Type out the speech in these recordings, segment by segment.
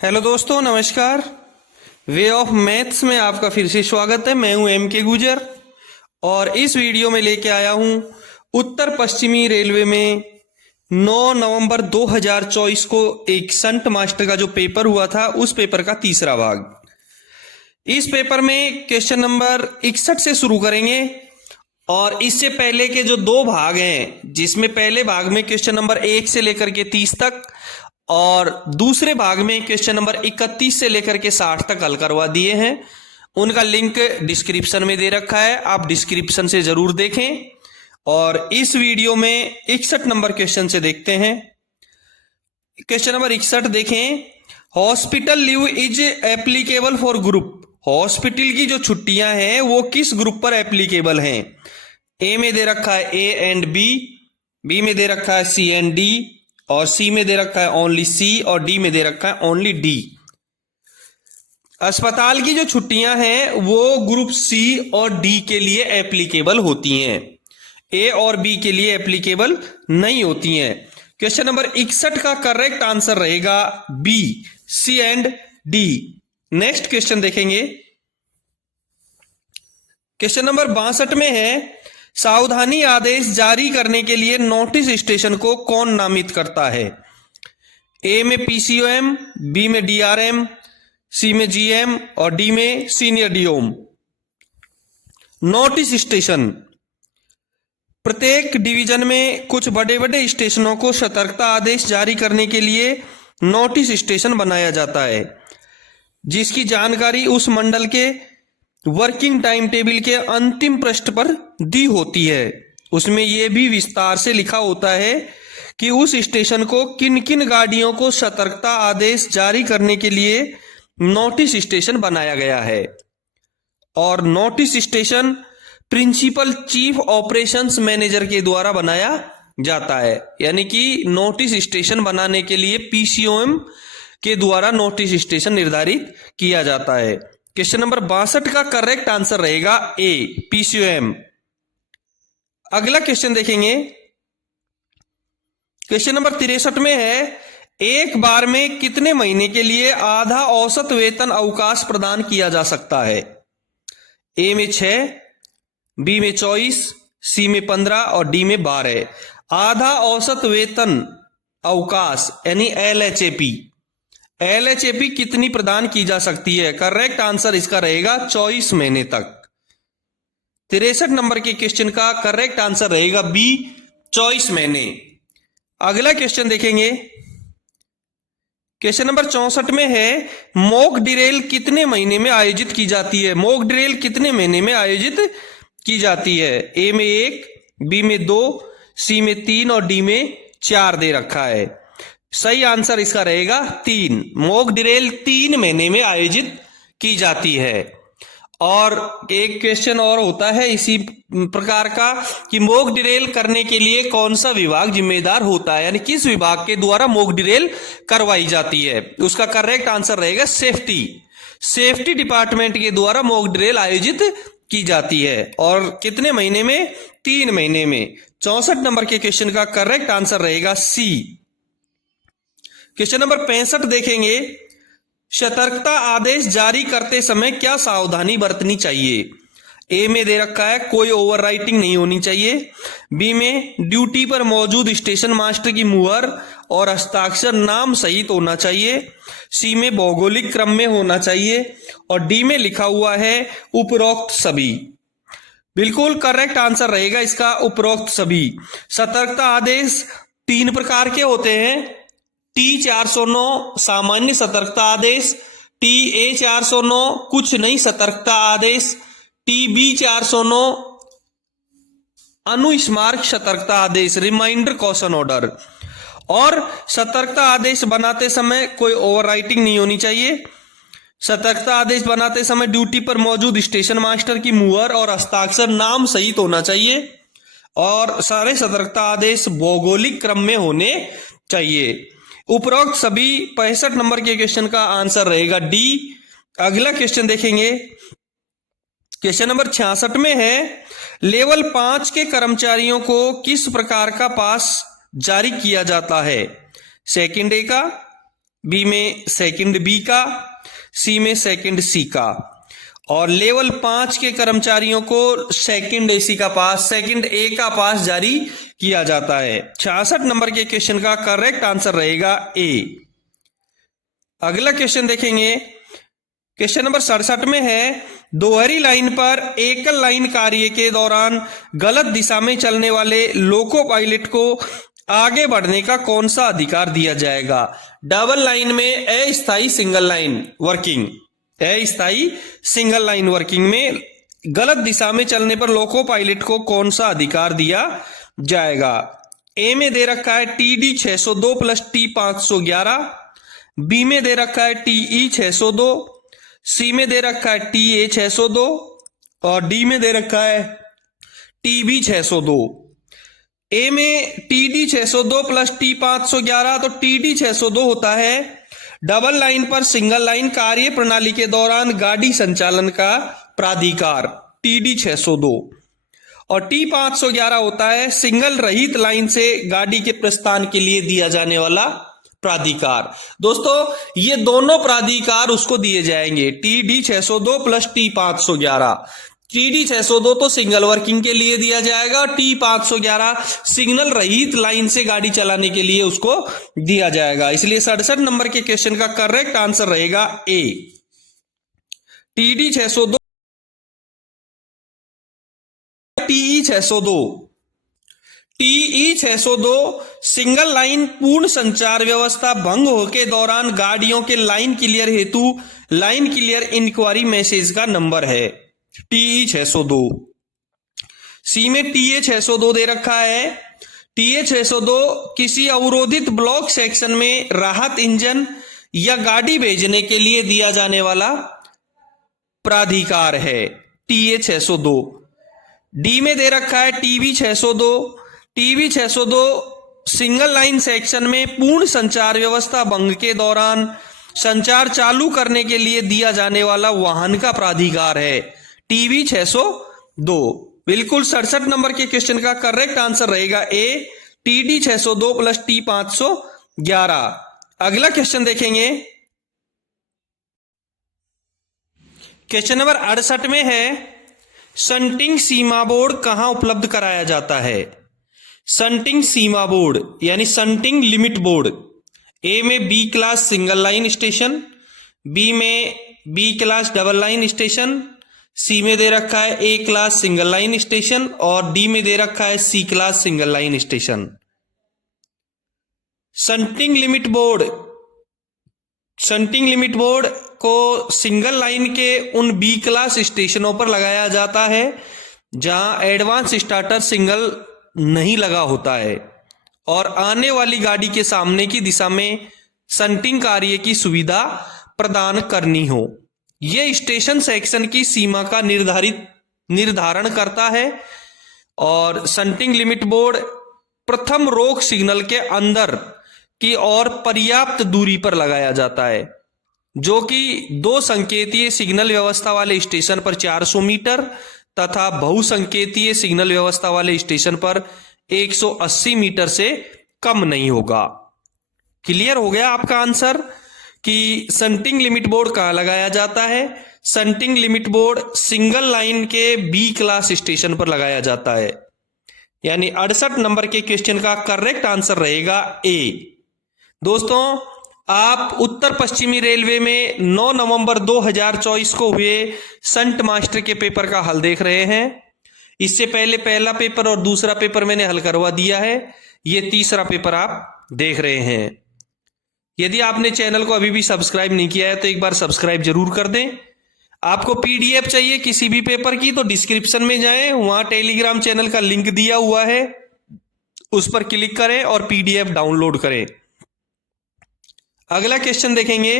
Hello दोस्तों, नमस्कार। Way of maths में आपका फिर से स्वागत है। मैं हूं एम के गुजर और इस वीडियो में लेके आया हूं उत्तर पश्चिमी रेलवे में 9 नवंबर 2024 को एक संट मास्टर का जो पेपर हुआ था उस पेपर का तीसरा भाग। इस पेपर में क्वेश्चन नंबर 61 से शुरू करेंगे और इससे पहले के जो दो भाग हैं, जिसमें पहले भाग में क्वेश्चन नंबर 1 से लेकर के 30 तक और दूसरे भाग में क्वेश्चन नंबर 31 से लेकर के 60 तक हल करवा दिए हैं। उनका लिंक डिस्क्रिप्शन में दे रखा है, आप डिस्क्रिप्शन से जरूर देखें। और इस वीडियो में 61 नंबर क्वेश्चन से देखते हैं। क्वेश्चन नंबर 61 देखें। Hospital leave is applicable for group. Hospital की जो छुट्टियां हैं वो किस ग्रुप पर एप्लीकेबल हैं? ए में दे रखा है ए एंड बी में दे रखा है सी एंड डी, और सी में दे रखा है ओनली सी, और डी में दे रखा है ओनली डी। अस्पताल की जो छुट्टियां हैं वो ग्रुप सी और डी के लिए एप्लीकेबल होती हैं, ए और बी के लिए एप्लीकेबल नहीं होती हैं। क्वेश्चन नंबर 61 का करेक्ट आंसर रहेगा B, C and D. Next question देखेंगे। क्वेश्चन नंबर 62 में है, सावधानी आदेश जारी करने के लिए नोटिस स्टेशन को कौन नामित करता है? ए में पीसीओएम, बी में डीआरएम, सी में जीएम और डी में सीनियर डीओम। नोटिस स्टेशन, प्रत्येक डिवीजन में कुछ बड़े बड़े स्टेशनों को सतर्कता आदेश जारी करने के लिए नोटिस स्टेशन बनाया जाता है, जिसकी जानकारी उस मंडल के वर्किंग टाइम टेबल के अंतिम पृष्ठ पर दी होती है। उसमें यह भी विस्तार से लिखा होता है कि उस स्टेशन को किन किन गाड़ियों को सतर्कता आदेश जारी करने के लिए नोटिस स्टेशन बनाया गया है। और notice station principal chief operations manager के द्वारा बनाया जाता है, यानी कि नोटिस स्टेशन बनाने के लिए पीसीओएम के द्वारा नोटिस स्टेशन निर्धारित किया जाता है। क्वेश्चन नंबर 62 का करेक्ट आंसर रहेगा ए, पीसीओएम। अगला क्वेश्चन देखेंगे। क्वेश्चन नंबर 63 में है, एक बार में कितने महीने के लिए आधा औसत वेतन अवकाश प्रदान किया जा सकता है? ए में 6, बी में 24, सी में 15 और डी में 12। आधा औसत वेतन अवकाश यानी एलएचएपी कितनी प्रदान की जा सकती है? करेक्ट आंसर इसका रहेगा 24 महीने तक। 63 नंबर के क्वेश्चन का करेक्ट आंसर रहेगा बी, 24 महीने। अगला क्वेश्चन देखेंगे। क्वेश्चन नंबर 64 में है, मॉक ड्रिल कितने महीने में आयोजित की जाती है? मॉक ड्रिल कितने महीने में आयोजित की जाती है? ए में 1, बी में 2, सी में 3 और डी में 4 दे रखा है। सही आंसर इसका रहेगा 3। मॉक ड्रिल 3 महीने में आयोजित की जाती है। और एक क्वेश्चन और होता है इसी प्रकार का कि मॉक ड्रिल करने के लिए कौन सा विभाग जिम्मेदार होता है, यानी किस विभाग के द्वारा मॉक ड्रिल करवाई जाती है? उसका करेक्ट आंसर रहेगा सेफ्टी डिपार्टमेंट के द्वारा मॉक ड्रिल आयोजित की जाती है। और कितने महीने में? 3 महीने में। 64 नंबर के क्वेश्चन का करेक्ट आंसर रहेगा सी। क्वेश्चन नंबर 65 देखेंगे। सतर्कता आदेश जारी करते समय क्या सावधानी बरतनी चाहिए? ए में दे रखा है कोई ओवरराइटिंग नहीं होनी चाहिए, बी में ड्यूटी पर मौजूद स्टेशन मास्टर की मुहर और हस्ताक्षर नाम सहित होना चाहिए, सी में भौगोलिक क्रम में होना चाहिए और डी में लिखा हुआ है उपरोक्त सभी। बिल्कुल करेक्ट आंसर रहेगा इसका उपरोक्त सभी। सतर्कता आदेश 3 प्रकार के होते हैं। T409 सामान्य सतर्कता आदेश, TA409 कुछ नहीं सतर्कता आदेश, TB409 अनुस्मारक सतर्कता आदेश, रिमाइंडर कॉशन ऑर्डर। और सतर्कता आदेश बनाते समय कोई ओवरराइटिंग नहीं होनी चाहिए। सतर्कता आदेश बनाते समय ड्यूटी पर मौजूद स्टेशन मास्टर की मुहर और हस्ताक्षर नाम सहित होना चाहिए। और सारे सतर्कता आदेश भौगोलिक क्रम में होने चाहिए। उपरोक्त सभी 65 नंबर के क्वेश्चन का आंसर रहेगा डी। अगला क्वेश्चन देखेंगे। क्वेश्चन नंबर 66 में है, लेवल 5 के कर्मचारियों को किस प्रकार का पास जारी किया जाता है? सेकंड डे का, बी में सेकंड बी का, सी में सेकंड सी का, और लेवल 5 के कर्मचारियों को सेकंड एसी का पास, सेकंड ए का पास जारी किया जाता है। 66 नंबर के क्वेश्चन का करेक्ट आंसर रहेगा ए। अगला क्वेश्चन देखेंगे, क्वेश्चन नंबर 67 में है, दोहरी लाइन पर एकल लाइन कार्य के दौरान गलत दिशा में चलने वाले लोको पायलट को आगे बढ़ने का कौन सा अधिकार दिया जाएगा? डबल लाइन में अस्थायी सिंगल लाइन वर्किंग, अस्थायी सिंगल लाइन वर्किंग में गलत दिशा में चलने पर लोको पायलट को कौन सा अधिकार दिया जाएगा? ए में दे रखा है TD 602 प्लस T 511, बी में दे रखा है TE 602, सी में दे रखा है TA 602 और डी में दे रखा है TB 602। ए में TD 602 प्लस T 511, तो TD 602 होता है डबल लाइन पर सिंगल लाइन कार्य प्रणाली के दौरान गाड़ी संचालन का प्राधिकार, TD 602, और T 511 होता है सिंगल रहित लाइन से गाड़ी के प्रस्थान के लिए दिया जाने वाला प्राधिकार। दोस्तों ये दोनों प्राधिकार उसको दिए जाएंगे, TD 602 प्लस T 511। TD 602 तो सिंगल वर्किंग के लिए दिया जाएगा, T 511 सिग्नल रहित लाइन से गाड़ी चलाने के लिए उसको दिया जाएगा। इसलिए 67 नंबर के क्वेश्चन का करेक्ट आंसर रहेगा ए, TD 602 TE 602। TE 602 single line पूर्ण संचार व्यवस्था भंग होके दौरान गाड़ियों के लाइन क्लियर हेतु लाइन क्लियर इंक्वायरी मैसेज का नंबर है, TE 602। सी में TA 602 दे रखा है। TA 602 किसी अवरोधित ब्लॉक सेक्शन में राहत इंजन या गाड़ी भेजने के लिए दिया जाने वाला प्राधिकार है, TA 602। डी में दे रखा है TB 602। TB 602 single line section में पूर्ण संचार व्यवस्था भंग के दौरान संचार चालू करने के लिए दिया जाने वाला वाहन का प्राधिकार है, TB 602। बिल्कुल 67 नंबर के क्वेश्चन का करेक्ट आंसर रहेगा ए, TD 602 प्लस T 511। अगला क्वेश्चन देखेंगे, क्वेश्चन नंबर 68 में है, शंटिंग सीमा बोर्ड कहां उपलब्ध कराया जाता है? शंटिंग सीमा बोर्ड यानी शंटिंग लिमिट बोर्ड, ए में B class single line station, B में B class double line station, C में दे रखा है A class single line station और डी में दे रखा है C class single line station. Shunting limit board, shunting limit board को सिंगल लाइन के उन बी क्लास स्टेशनों पर लगाया जाता है जहां एडवांस स्टार्टर सिग्नल नहीं लगा होता है और आने वाली गाड़ी के सामने की दिशा में शंटिंग कार्य की सुविधा प्रदान करनी हो। यह स्टेशन सेक्शन की सीमा का निर्धारण करता है और शंटिंग लिमिट बोर्ड प्रथम रोक सिग्नल के अंदर की ओर पर्याप्त दूरी पर लगाया जाता है, जो कि दो संकेतीय सिग्नल व्यवस्था वाले स्टेशन पर 400 मीटर तथा बहुसंकेतीय सिग्नल व्यवस्था वाले स्टेशन पर 180 मीटर से कम नहीं होगा। क्लियर हो गया आपका आंसर कि शंटिंग लिमिट बोर्ड कहां लगाया जाता है? Shunting limit board single line के बी क्लास स्टेशन पर लगाया जाता है। यानी 68 नंबर के क्वेश्चन का करेक्ट आंसर रहेगा ए। दोस्तों आप उत्तर पश्चिमी रेलवे में 9 नवंबर 2024 को हुए संट मास्टर के पेपर का हल देख रहे हैं। इससे पहले पहला पेपर और दूसरा पेपर मैंने हल करवा दिया है, ये तीसरा पेपर आप देख रहे हैं। यदि आपने चैनल को अभी भी सब्सक्राइब नहीं किया है तो एक बार सब्सक्राइब जरूर कर दें। आपको PDF चाहिए किसी भी पेपर की तो डिस्क्रिप्शन में जाएं, वहां टेलीग्राम चैनल का लिंक दिया हुआ है, उस पर क्लिक करें और PDF डाउनलोड करें। अगला क्वेश्चन देखेंगे,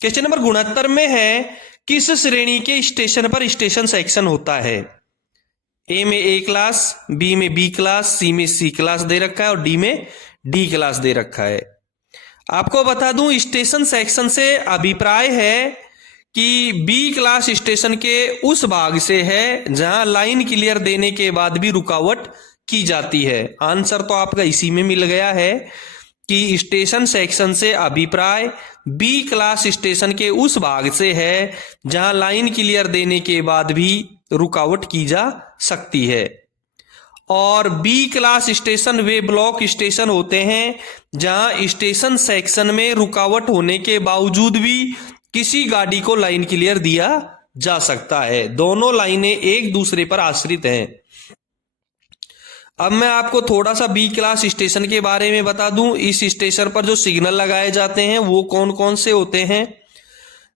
क्वेश्चन नंबर 69 में है, किस श्रेणी के स्टेशन पर स्टेशन सेक्शन होता है? ए में ए क्लास, बी में बी क्लास, सी में सी क्लास दे रखा है और डी में डी क्लास दे रखा है। आपको बता दूं स्टेशन सेक्शन से अभिप्राय है कि बी क्लास स्टेशन के उस भाग से है जहां लाइन क्लियर देने के बाद भी रुकावट की जाती है। आंसर तो आपका इसी में मिल गया है कि स्टेशन सेक्शन से अभिप्राय बी क्लास स्टेशन के उस भाग से है जहां लाइन क्लियर देने के बाद भी रुकावट की जा सकती है। और बी क्लास स्टेशन वे ब्लॉक स्टेशन होते हैं जहां स्टेशन सेक्शन में रुकावट होने के बावजूद भी किसी गाड़ी को लाइन क्लियर दिया जा सकता है। दोनों लाइनें एक दूसरे पर आश्रित हैं। अब मैं आपको थोड़ा सा बी क्लास स्टेशन के बारे में बता दूं। इस स्टेशन पर जो सिग्नल लगाए जाते हैं वो कौन कौन से होते हैं।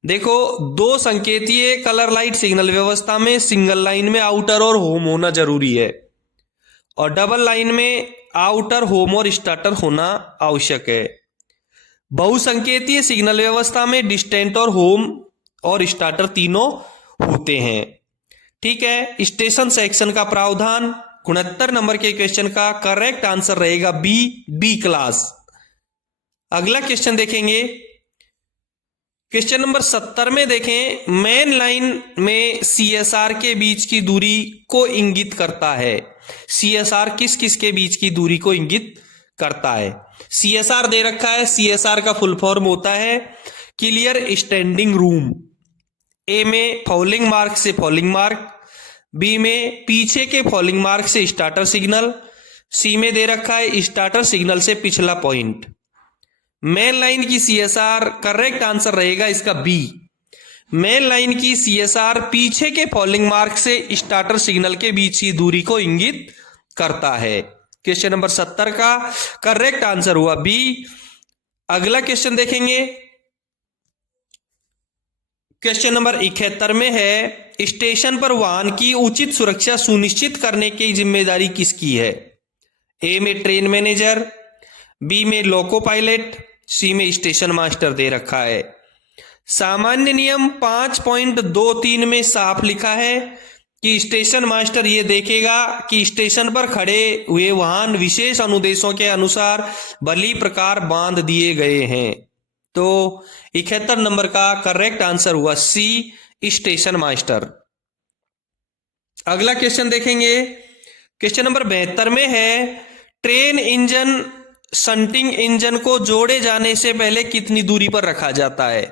देखो, दो संकेतीय कलर लाइट सिग्नल व्यवस्था में सिंगल लाइन में आउटर और होम होना जरूरी है और डबल लाइन में आउटर, होम और स्टार्टर होना आवश्यक है। बहुसंकेतीय सिग्नल व्यवस्था में डिस्टेंट और होम और स्टार्टर तीनों होते हैं। ठीक है, स्टेशन सेक्शन का प्रावधान 69 नंबर के क्वेश्चन का करेक्ट आंसर रहेगा बी क्लास। अगला क्वेश्चन देखेंगे, क्वेश्चन नंबर 70 में देखें, मेन लाइन में सीएसआर के बीच की दूरी को इंगित करता है। सीएसआर किस किस के बीच की दूरी को इंगित करता है। सीएसआर दे रखा है। सीएसआर का फुल फॉर्म होता है क्लियर स्टैंडिंग रूम। ए में फॉलिंग मार्क से फॉलिंग मार्क, बी में पीछे के फॉलिंग मार्क से स्टार्टर सिग्नल, सी में दे रखा है स्टार्टर सिग्नल से पिछला पॉइंट। मेन लाइन की सीएसआर करेक्ट आंसर रहेगा इसका बी। मेन लाइन की सीएसआर पीछे के फॉलिंग मार्क से स्टार्टर सिग्नल के बीच की दूरी को इंगित करता है। क्वेश्चन नंबर 70 का करेक्ट आंसर हुआ बी। अगला क्वेश्चन देखेंगे, क्वेश्चन नंबर 71 में है, स्टेशन पर वाहन की उचित सुरक्षा सुनिश्चित करने की जिम्मेदारी किसकी है। ए में ट्रेन मैनेजर, बी में लोको पायलट, सी में स्टेशन मास्टर दे रखा है। सामान्य नियम 5.23 में साफ लिखा है कि स्टेशन मास्टर ये देखेगा कि स्टेशन पर खड़े हुए वाहन विशेष अनुदेशों के अनुसार भली प्रकार बांध दिए गए हैं। तो 71 नंबर का करेक्ट आंसर हुआ सी, स्टेशन मास्टर। अगला क्वेश्चन देखेंगे, क्वेश्चन नंबर 72 में है, ट्रेन इंजन शंटिंग इंजन को जोड़े जाने से पहले कितनी दूरी पर रखा जाता है।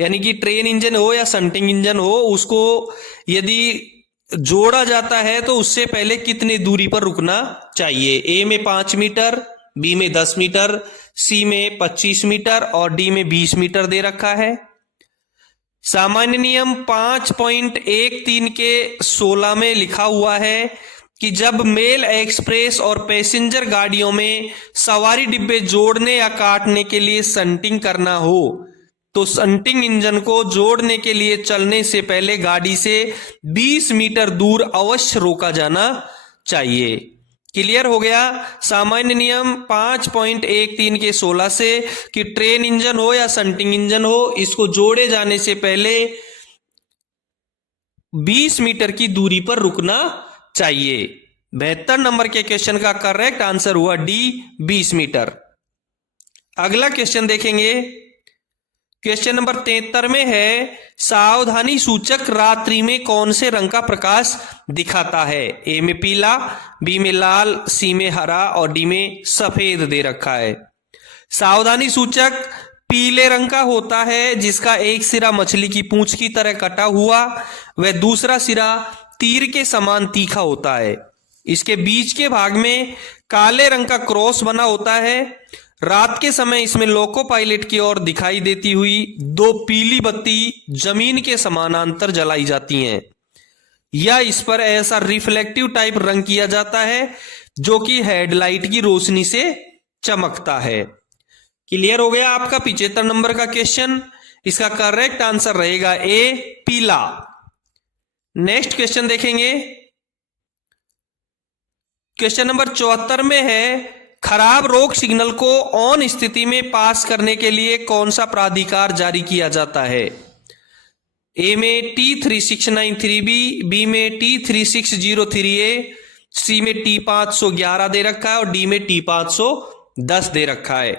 यानी कि ट्रेन इंजन हो या शंटिंग इंजन हो, उसको यदि जोड़ा जाता है तो उससे पहले कितनी दूरी पर रुकना चाहिए। ए में 5 मीटर, बी में 10 मीटर, सी में 25 मीटर और डी में 20 मीटर दे रखा है। सामान्य नियम 5.13 के 16 में लिखा हुआ है कि जब मेल एक्सप्रेस और पैसेंजर गाड़ियों में सवारी डिब्बे जोड़ने या काटने के लिए शंटिंग करना हो तो शंटिंग इंजन को जोड़ने के लिए चलने से पहले गाड़ी से 20 मीटर दूर अवश्य रोका जाना चाहिए। क्लियर हो गया सामान्य नियम 5.13 के 16 से कि ट्रेन इंजन हो या शंटिंग इंजन हो, इसको जोड़े जाने से पहले 20 मीटर की दूरी पर रुकना चाहिए। 72 नंबर के क्वेश्चन का करेक्ट आंसर हुआ डी, 20 मीटर। अगला क्वेश्चन देखेंगे, क्वेश्चन नंबर 73 में है, सावधानी सूचक रात्रि में कौन से रंग का प्रकाश दिखाता है। ए में पीला, बी में लाल, सी में हरा और डी में सफेद दे रखा है। सावधानी सूचक पीले रंग का होता है जिसका एक सिरा मछली की पूंछ की तरह कटा हुआ व दूसरा सिरा तीर के समान तीखा होता है। इसके बीच के भाग में काले रंग का क्रॉस बना होता है। रात के समय इसमें लोको पायलट की ओर दिखाई देती हुई 2 पीली बत्ती जमीन के समानांतर जलाई जाती हैं या इस पर ऐसा रिफ्लेक्टिव टाइप रंग किया जाता है जो कि हेडलाइट की रोशनी से चमकता है। क्लियर हो गया आपका 75 नंबर का क्वेश्चन। इसका करेक्ट आंसर रहेगा ए, पीला। नेक्स्ट क्वेश्चन देखेंगे, क्वेश्चन नंबर 74 में है, खराब रोक सिग्नल को ऑन स्थिति में पास करने के लिए कौन सा प्राधिकार जारी किया जाता है। ए में T3693B, बी में T3603A, सी में T511 दे रखा है और डी में T510 दे रखा है।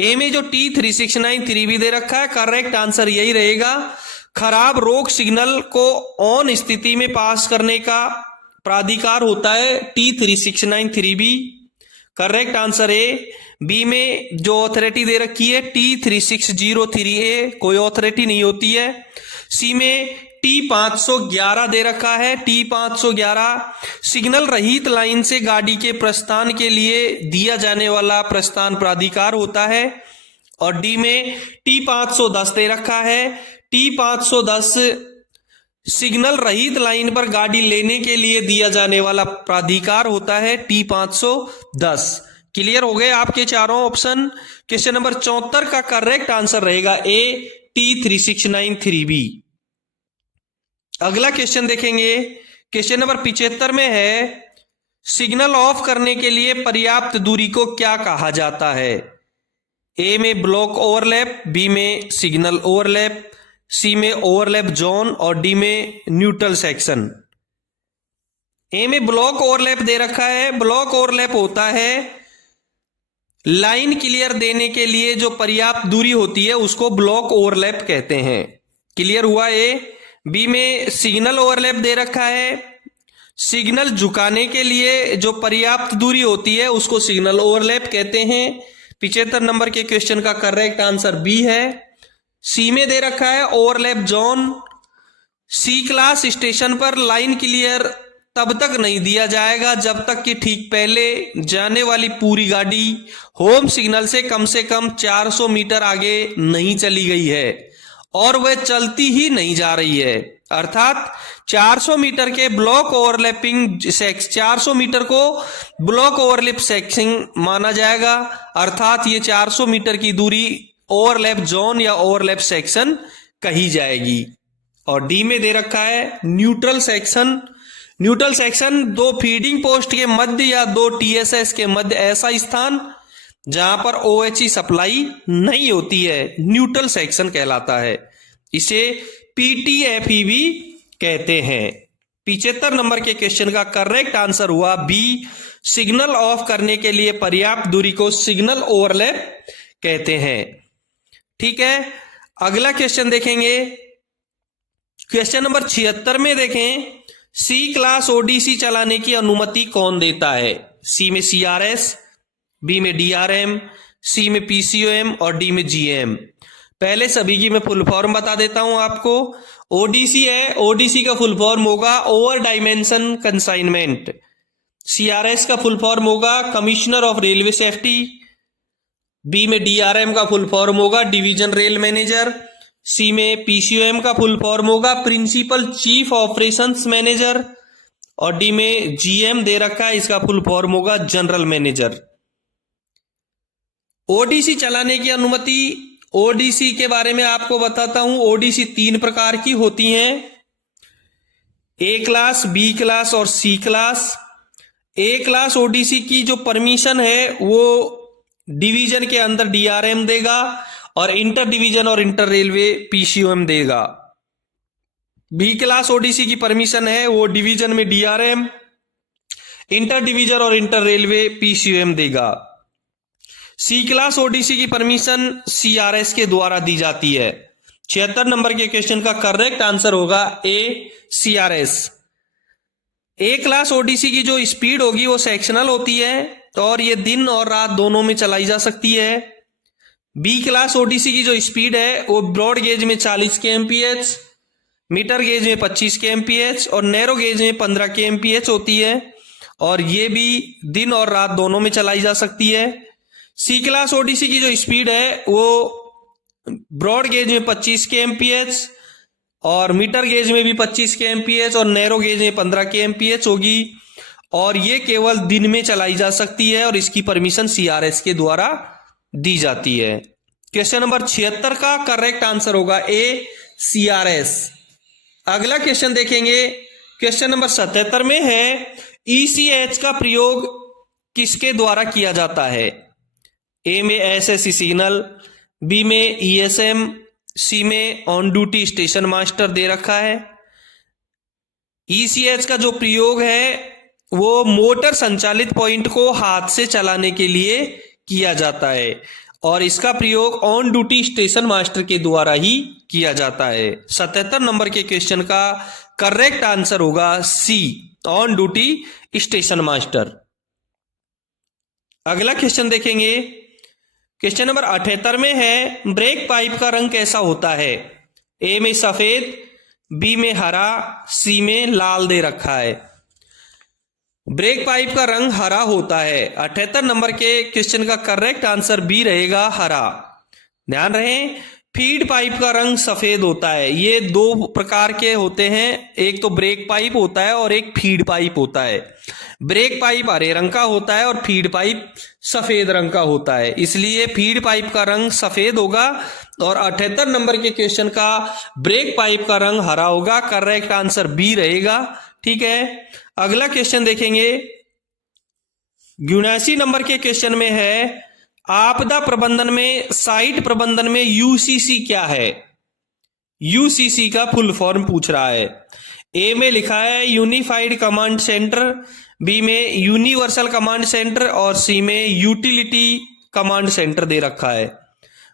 ए में जो T3693B दे रखा है करेक्ट आंसर यही रहेगा। खराब रोक सिग्नल को ऑन स्थिति में पास करने का प्राधिकार होता है T3693B। Correct answer A. B में जो ऑथोरिटी दे रखी है T3603A, कोई ऑथोरिटी नहीं होती है। सी में T511 दे रखा है, T511 सिग्नल रहित लाइन से गाड़ी के प्रस्थान के लिए दिया जाने वाला प्रस्थान प्राधिकार होता है। और डी में T510 दे रखा है, T510 सिग्नल रहित लाइन पर गाड़ी लेने के लिए दिया जाने वाला प्राधिकार होता है T510। क्लियर हो गए आपके चारों ऑप्शन। क्वेश्चन नंबर 74 का करेक्ट आंसर रहेगा ए, T3693B। अगला क्वेश्चन देखेंगे, क्वेश्चन नंबर 75 में है, सिग्नल ऑफ करने के लिए पर्याप्त दूरी को क्या कहा जाता है? ए में ब्लॉक ओवरलैप, बी में सिग्नल ओवरलैप, सी में ओवरलैप जोन और डी में न्यूट्रल सेक्शन। ए में ब्लॉक ओवरलैप दे रखा है। ब्लॉक ओवरलैप होता है लाइन क्लियर देने के लिए जो पर्याप्त दूरी होती है उसको ब्लॉक ओवरलैप कहते हैं। क्लियर हुआ ए। बी में सिग्नल ओवरलैप दे रखा है। सिग्नल झुकाने के लिए जो पर्याप्त दूरी होती है उसको सिग्नल ओवरलैप कहते हैं। 75 नंबर के क्वेश्चन का करेक्ट आंसर बी है। सी में दे रखा है ओवरलैप जोन। सी क्लास स्टेशन पर लाइन क्लियर तब तक नहीं दिया जाएगा जब तक कि ठीक पहले जाने वाली पूरी गाड़ी होम सिग्नल से कम 400 मीटर आगे नहीं चली गई है और वह चलती ही नहीं जा रही है। अर्थात 400 मीटर के ब्लॉक ओवरलैपिंग 400 मीटर को ब्लॉक ओवरलैप सेक्शन माना जाएगा। अर्थात ये 400 मीटर की दूरी ओवरलैप जोन या ओवरलैप सेक्शन कही जाएगी। और डी में दे रखा है न्यूट्रल सेक्शन। न्यूट्रल सेक्शन दो फीडिंग पोस्ट के मध्य या दो टीएसएस के मध्य ऐसा स्थान जहां पर ओएचई सप्लाई नहीं होती है, न्यूट्रल सेक्शन कहलाता है। इसे पीटीएफई भी कहते हैं। 75 नंबर के क्वेश्चन का करेक्ट आंसर हुआ बी, सिग्नल ऑफ करने के लिए पर्याप्त दूरी को सिग्नल ओवरलैप कहते हैं। ठीक है, अगला क्वेश्चन देखेंगे। क्वेश्चन नंबर 76 में देखें, सी क्लास ओडीसी चलाने की अनुमति कौन देता है? सी में सीआरएस, बी में डीआरएम, सी में पीसीओएम और डी में जीएम। पहले सभी की मैं फुल फॉर्म बता देता हूं आपको। ओडीसी है, ओडीसी का फुल फॉर्म होगा ओवर डायमेंशन कंसाइनमेंट। सीआरएस का फुल फॉर्म होगा commissioner of railway safety. B में डीआरएम का फुल फॉर्म होगा डिवीजन रेल मैनेजर। सी में पीसीओएम का फुल फॉर्म होगा प्रिंसिपल चीफ ऑपरेशंस मैनेजर। और डी में जीएम दे रखा है, इसका फुल फॉर्म होगा जनरल मैनेजर। ओडीसी चलाने की अनुमति, ओडीसी के बारे में आपको बताता हूं। ओडीसी 3 प्रकार की होती हैं, ए क्लास, बी क्लास और सी क्लास। ए क्लास ओडीसी की जो परमिशन है वो डिवीजन के अंदर डीआरएम देगा और इंटर डिवीजन और इंटर रेलवे पीसीओएम देगा। बी क्लास ओडीसी की परमिशन है वो डिवीजन में डीआरएम, इंटर डिवीजन और इंटर रेलवे पीसीओएम देगा। सी क्लास ओडीसी की परमिशन सीआरएस के द्वारा दी जाती है। 76 नंबर के क्वेश्चन का करेक्ट आंसर होगा ए, सीआरएस। ए क्लास ओडीसी की जो स्पीड होगी वो सेक्शनल होती है और ये दिन और रात दोनों में चलाई जा सकती है। बी क्लास ओडीसी की जो स्पीड है वो ब्रॉड गेज में 40 kmph, मीटर गेज में 25 kmph और नैरो गेज में 15 kmph होती है और ये भी दिन और रात दोनों में चलाई जा सकती है। सी क्लास ओडीसी की जो स्पीड है वो ब्रॉड गेज में 25 kmph और मीटर गेज में भी 25 kmph और नैरो गेज में 15 kmph होगी और ये केवल दिन में चलाई जा सकती है और इसकी परमिशन सीआरएस के द्वारा दी जाती है। क्वेश्चन नंबर 76 का करेक्ट आंसर होगा ए, सीआरएस। अगला क्वेश्चन देखेंगे। क्वेश्चन नंबर 77 में है, ईसीएच का प्रयोग किसके द्वारा किया जाता है? ए में एसएससी सिग्नल, बी में ईएसएम, सी में ऑन ड्यूटी स्टेशन मास्टर दे रखा है। ईसीएच का जो प्रयोग है वो मोटर संचालित पॉइंट को हाथ से चलाने के लिए किया जाता है और इसका प्रयोग ऑन ड्यूटी स्टेशन मास्टर के द्वारा ही किया जाता है। 77 नंबर के क्वेश्चन का करेक्ट आंसर होगा सी, ऑन ड्यूटी स्टेशन मास्टर। अगला क्वेश्चन देखेंगे, क्वेश्चन नंबर 78 में है ब्रेक पाइप का रंग कैसा होता है। ए में सफेद, बी में हरा, सी में लाल दे रखा है। ब्रेक पाइप का रंग हरा होता है। 78 नंबर के क्वेश्चन का करेक्ट आंसर बी रहेगा, हरा। ध्यान रहे, फीड पाइप का रंग सफेद होता है। ये दो प्रकार के होते हैं, एक तो ब्रेक पाइप होता है और एक फीड पाइप होता है। ब्रेक पाइप हरे रंग का होता है और फीड पाइप सफेद रंग का होता है, इसलिए फीड पाइप का रंग सफेद होगा और 78 नंबर के क्वेश्चन का ब्रेक पाइप का रंग हरा होगा। करेक्ट आंसर बी रहेगा। ठीक है, अगला क्वेश्चन देखेंगे, 79 नंबर के क्वेश्चन में है आपदा प्रबंधन में साइट प्रबंधन में यूसीसी क्या है। यूसीसी का फुल फॉर्म पूछ रहा है। ए में लिखा है यूनिफाइड कमांड सेंटर, बी में यूनिवर्सल कमांड सेंटर और सी में यूटिलिटी कमांड सेंटर दे रखा है।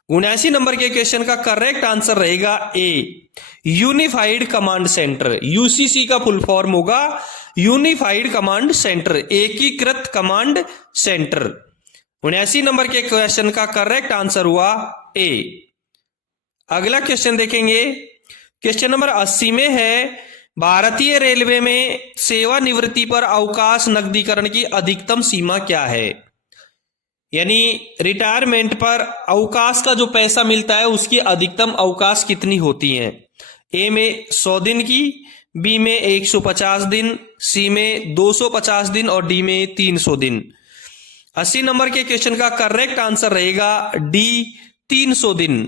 79 नंबर के क्वेश्चन का करेक्ट आंसर रहेगा ए, यूनिफाइड कमांड सेंटर। यूसीसी का फुल फॉर्म होगा यूनिफाइड कमांड सेंटर, एकीकृत कमांड सेंटर। 79 नंबर के क्वेश्चन का करेक्ट आंसर हुआ ए। अगला क्वेश्चन देखेंगे, क्वेश्चन नंबर 80 में है भारतीय रेलवे में सेवानिवृत्ति पर अवकाश नकदीकरण की अधिकतम सीमा क्या है। यानी रिटायरमेंट पर अवकाश का जो पैसा मिलता है उसकी अधिकतम अवकाश कितनी होती है। ए में 100 दिन की, बी में 150 दिन, सी में 250 दिन और डी में 300 दिन। 80 नंबर के क्वेश्चन का करेक्ट आंसर रहेगा डी, 300 दिन।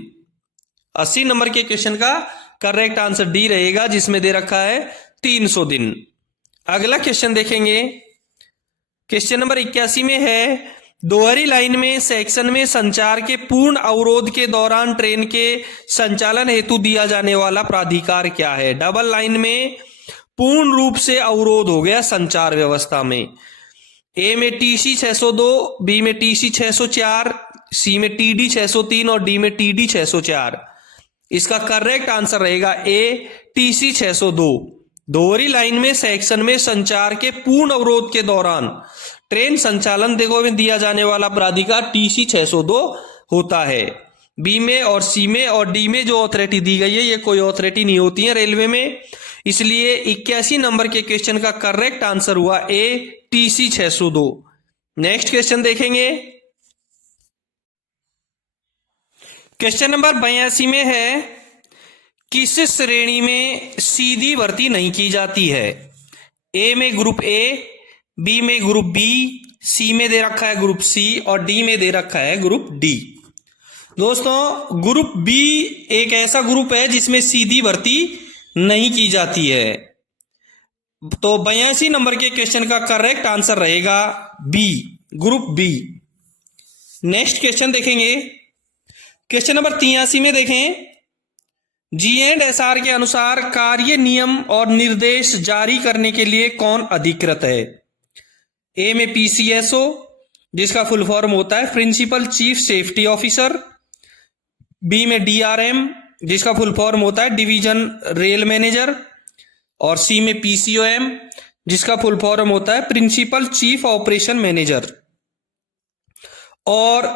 80 नंबर के क्वेश्चन का करेक्ट आंसर डी रहेगा, जिसमें दे रखा है 300 दिन। अगला क्वेश्चन देखेंगे, क्वेश्चन नंबर 81 में है दोहरी लाइन में सेक्शन में संचार के पूर्ण अवरोध के दौरान ट्रेन के संचालन हेतु दिया जाने वाला प्राधिकार क्या है। डबल लाइन में पूर्ण रूप से अवरोध हो गया संचार व्यवस्था में। ए में टीसी 602, बी में टीसी 604, सी में टीडी 603 और डी में टीडी 604। इसका करेक्ट आंसर रहेगा ए, टीसी 602। दोहरी लाइन में सेक्शन में संचार के पूर्ण अवरोध के दौरान ट्रेन संचालन देखो में दिया जाने वाला प्राधिकार टीसी 602 होता है। बी में और सी में और डी में जो अथॉरिटी दी गई है ये कोई अथॉरिटी नहीं होती है रेलवे में, इसलिए 81 नंबर के क्वेश्चन का करेक्ट आंसर हुआ ए, टीसी 602। नेक्स्ट क्वेश्चन देखेंगे, क्वेश्चन नंबर 82 में है किस श्रेणी में सीधी भर्ती नहीं की जाती है। ए में ग्रुप ए, बी में ग्रुप बी, सी में दे रखा है ग्रुप सी और डी में दे रखा है ग्रुप डी। दोस्तों ग्रुप बी एक ऐसा ग्रुप है जिसमें सीधी भर्ती नहीं की जाती है, तो 82 नंबर के क्वेश्चन का करेक्ट आंसर रहेगा B, group B. Next question देखेंगे, क्वेश्चन नंबर 83 में देखें G&SR के अनुसार कार्य नियम और निर्देश जारी करने के लिए कौन अधिकृत है। ए में PCSO जिसका फुल फॉर्म होता है principal chief safety officer, B में DRM जिसका फुल फॉर्म होता है डिवीजन रेल मैनेजर और सी में PCOM जिसका फुल फॉर्म होता है प्रिंसिपल चीफ ऑपरेशन मैनेजर। और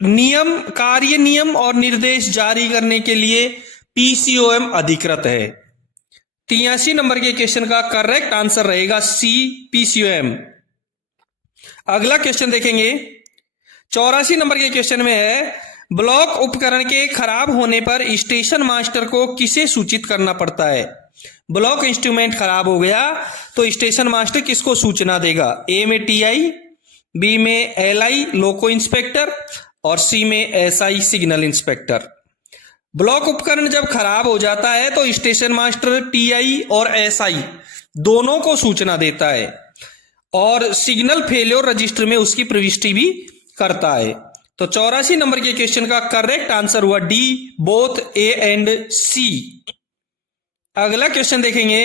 नियम, कार्य नियम और निर्देश जारी करने के लिए PCOM अधिकृत है। 83 नंबर के क्वेश्चन का करेक्ट आंसर रहेगा सी, PCOM। अगला क्वेश्चन देखेंगे, 84 नंबर के क्वेश्चन में है ब्लॉक उपकरण के खराब होने पर स्टेशन मास्टर को किसे सूचित करना पड़ता है। ब्लॉक इंस्ट्रूमेंट खराब हो गया तो स्टेशन मास्टर किसको सूचना देगा। ए में TI, बी में LI लोको इंस्पेक्टर और सी में SI सिग्नल इंस्पेक्टर। ब्लॉक उपकरण जब खराब हो जाता है तो स्टेशन मास्टर TI और SI दोनों को सूचना देता है और सिग्नल फेल्योर रजिस्टर में उसकी प्रविष्टि भी करता है। तो 84 नंबर के क्वेश्चन का करेक्ट आंसर हुआ डी, बोथ ए एंड सी। अगला क्वेश्चन देखेंगे,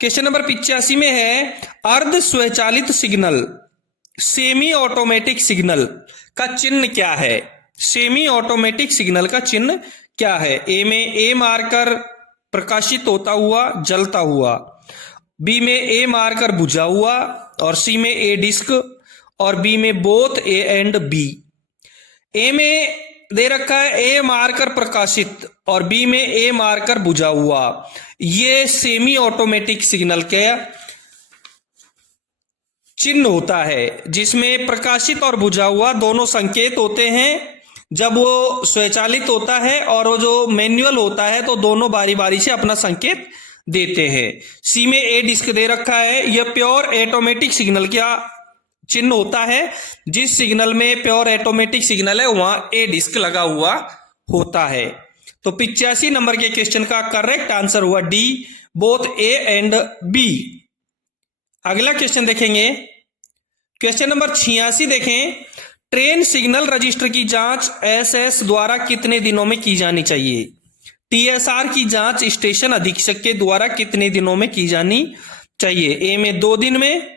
क्वेश्चन नंबर 85 में है अर्ध स्वचालित सिग्नल, सेमी ऑटोमेटिक सिग्नल का चिन्ह क्या है। सेमी ऑटोमेटिक सिग्नल का चिन्ह क्या है। ए में ए मार्कर प्रकाशित होता हुआ जलता हुआ, बी में ए मार्कर बुझा हुआ और सी में ए डिस्क और बी में बोथ ए एंड बी। ए में दे रखा है ए मार्कर प्रकाशित और बी में ए मार्कर बुझा हुआ। ये सेमी ऑटोमेटिक सिग्नल के चिन्ह होता है, जिसमें प्रकाशित और बुझा हुआ दोनों संकेत होते हैं। जब वो स्वचालित होता है और वो जो मैनुअल होता है तो दोनों बारी बारी से अपना संकेत देते हैं। सी में ए डिस्क दे रखा है। यह प्योर ऑटोमेटिक सिग्नल का चिन्ह होता है। जिस सिग्नल में प्योर ऑटोमेटिक सिग्नल है वहां ए डिस्क लगा हुआ होता है। तो 85 नंबर के क्वेश्चन का करेक्ट आंसर हुआ D, both A and B. अगला क्वेश्चन देखेंगे, क्वेश्चन नंबर 86 देखें। ट्रेन सिग्नल रजिस्टर की जांच एसएस द्वारा कितने दिनों में की जानी चाहिए? टीएसआर की जांच स्टेशन अधीक्षक के द्वारा कितने दिनों में की जानी चाहिए? ए में 2 दिन में,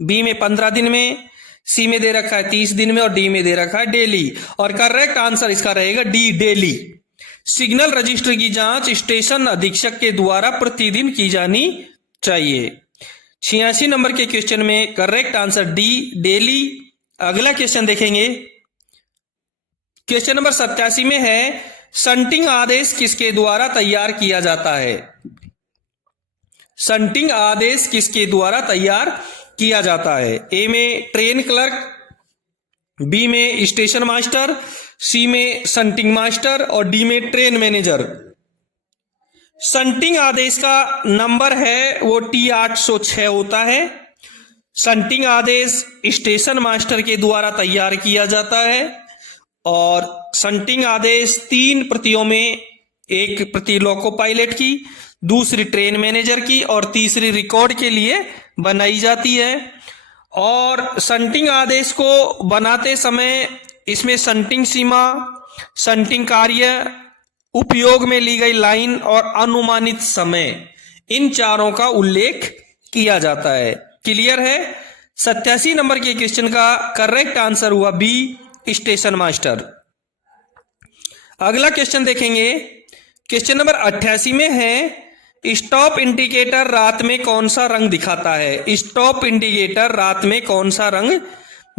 बी में 15 दिन में, सी में दे रखा है 30 दिन में और डी में दे रखा है डेली। और करेक्ट आंसर इसका रहेगा डी, डेली। सिग्नल रजिस्टर की जांच स्टेशन अधीक्षक के द्वारा प्रतिदिन की जानी चाहिए। 86 नंबर के क्वेश्चन में करेक्ट आंसर डी, डेली। अगला क्वेश्चन देखेंगे, क्वेश्चन नंबर 87 में है शंटिंग आदेश किसके द्वारा तैयार किया जाता है? शंटिंग आदेश किसके द्वारा तैयार किया जाता है? ए में ट्रेन क्लर्क, बी में स्टेशन मास्टर, सी में शंटिंग मास्टर और डी में ट्रेन मैनेजर। शंटिंग आदेश का नंबर है वो T806 होता है। शंटिंग आदेश स्टेशन मास्टर के द्वारा तैयार किया जाता है और शंटिंग आदेश 3 प्रतियों में, एक प्रति लोको पायलट की, दूसरी ट्रेन मैनेजर की और तीसरी रिकॉर्ड के लिए बनाई जाती है। और शंटिंग आदेश को बनाते समय इसमें शंटिंग सीमा, शंटिंग कार्य, उपयोग में ली गई लाइन और अनुमानित समय, इन चारों का उल्लेख किया जाता है। क्लियर है? 87 नंबर के क्वेश्चन का करेक्ट आंसर हुआ बी, स्टेशन मास्टर। अगला क्वेश्चन देखेंगे, क्वेश्चन नंबर 88 में है स्टॉप इंडिकेटर रात में कौन सा रंग दिखाता है? स्टॉप इंडिकेटर रात में कौन सा रंग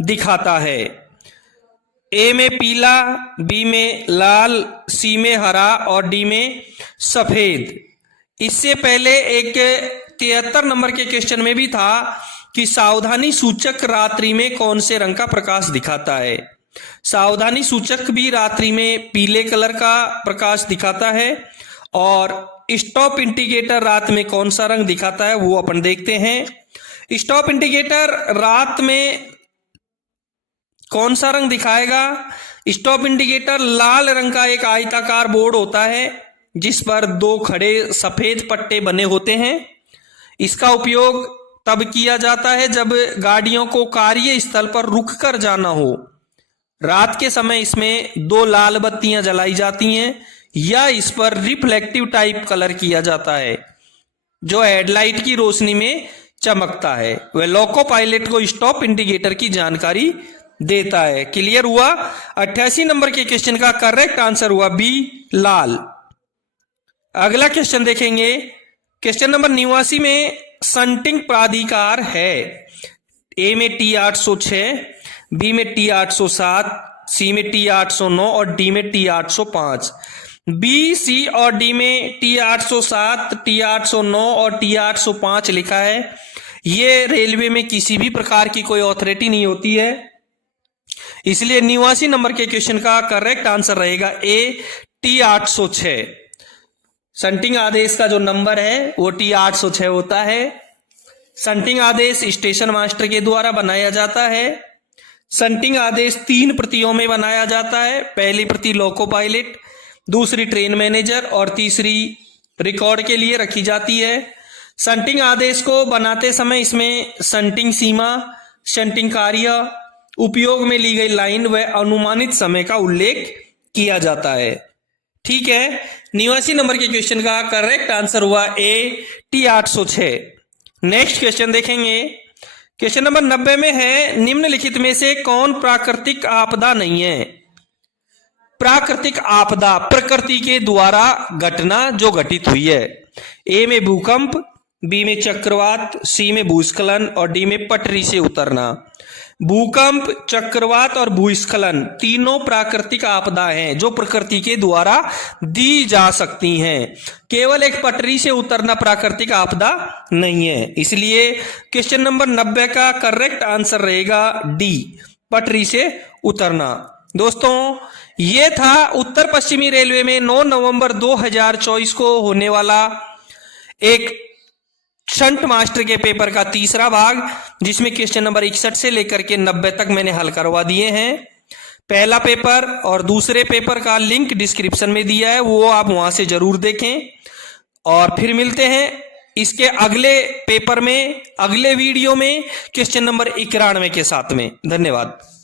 दिखाता है? ए में पीला, बी में लाल, सी में हरा और डी में सफेद। इससे पहले एक 73 नंबर के क्वेश्चन में भी था कि सावधानी सूचक रात्रि में कौन से रंग का प्रकाश दिखाता है? सावधानी सूचक भी रात्रि में पीले कलर का प्रकाश दिखाता है। और स्टॉप इंडिकेटर रात में कौन सा रंग दिखाता है वो अपन देखते हैं। स्टॉप इंडिकेटर रात में कौन सा रंग दिखाएगा? स्टॉप इंडिकेटर लाल रंग का एक आयताकार बोर्ड होता है जिस पर 2 खड़े सफेद पट्टे बने होते हैं। इसका उपयोग तब किया जाता है जब गाड़ियों को कार्यस्थल पर रुककर जाना हो। रात के समय इसमें 2 लाल बत्तियां जलाई जाती हैं या इस पर रिफ्लेक्टिव टाइप कलर किया जाता है जो हेडलाइट की रोशनी में चमकता है। वह लोको पायलट को स्टॉप इंडिकेटर की जानकारी देता है। क्लियर हुआ? 88 नंबर के क्वेश्चन का करेक्ट आंसर हुआ बी, लाल। अगला क्वेश्चन देखेंगे, क्वेश्चन नंबर 89 में शंटिंग प्राधिकार है। ए में T806, बी में T807, सी में T809 और डी में T805। बी, सी और डी में T807, T809 और T805 लिखा है। ये रेलवे में किसी भी प्रकार की कोई अथॉरिटी नहीं होती है, इसलिए 89 नंबर के क्वेश्चन का करेक्ट आंसर रहेगा ए, T806। शंटिंग आदेश का जो नंबर है वो T806 होता है। शंटिंग आदेश स्टेशन मास्टर के द्वारा बनाया जाता है। शंटिंग आदेश 3 प्रतियों में बनाया जाता है। पहली प्रति लोको पायलट, दूसरी ट्रेन मैनेजर और तीसरी रिकॉर्ड के लिए रखी जाती है। शंटिंग आदेश को बनाते समय इसमें शंटिंग सीमा, शंटिंग कार्य, उपयोग में ली गई लाइन व अनुमानित समय का उल्लेख किया जाता है। ठीक है, 89 नंबर के क्वेश्चन का करेक्ट आंसर हुआ ए, T806। नेक्स्ट क्वेश्चन देखेंगे, क्वेश्चन नंबर 90 में है निम्नलिखित में से कौन प्राकृतिक आपदा नहीं है? प्राकृतिक आपदा प्रकृति के द्वारा घटना जो घटित हुई है। ए में भूकंप, बी में चक्रवात, सी में भूस्खलन और डी में पटरी से उतरना। भूकंप, चक्रवात और भूस्खलन तीनों प्राकृतिक आपदा हैं जो प्रकृति के द्वारा दी जा सकती हैं। केवल एक पटरी से उतरना प्राकृतिक आपदा नहीं है। इसलिए क्वेश्चन नंबर 90 का करेक्ट आंसर रहेगा डी, पटरी से उतरना। दोस्तों, ये था उत्तर पश्चिमी रेलवे में 9 नवंबर 2024 को होने वाला एक शंट मास्टर के पेपर का तीसरा भाग, जिसमें क्वेश्चन नंबर 61 से लेकर के 90 तक मैंने हल करवा दिए हैं। पहला पेपर और दूसरे पेपर का लिंक डिस्क्रिप्शन में दिया है, वो आप वहां से जरूर देखें। और फिर मिलते हैं इसके अगले पेपर में, अगले वीडियो में क्वेश्चन नंबर 91 के साथ में। धन्यवाद।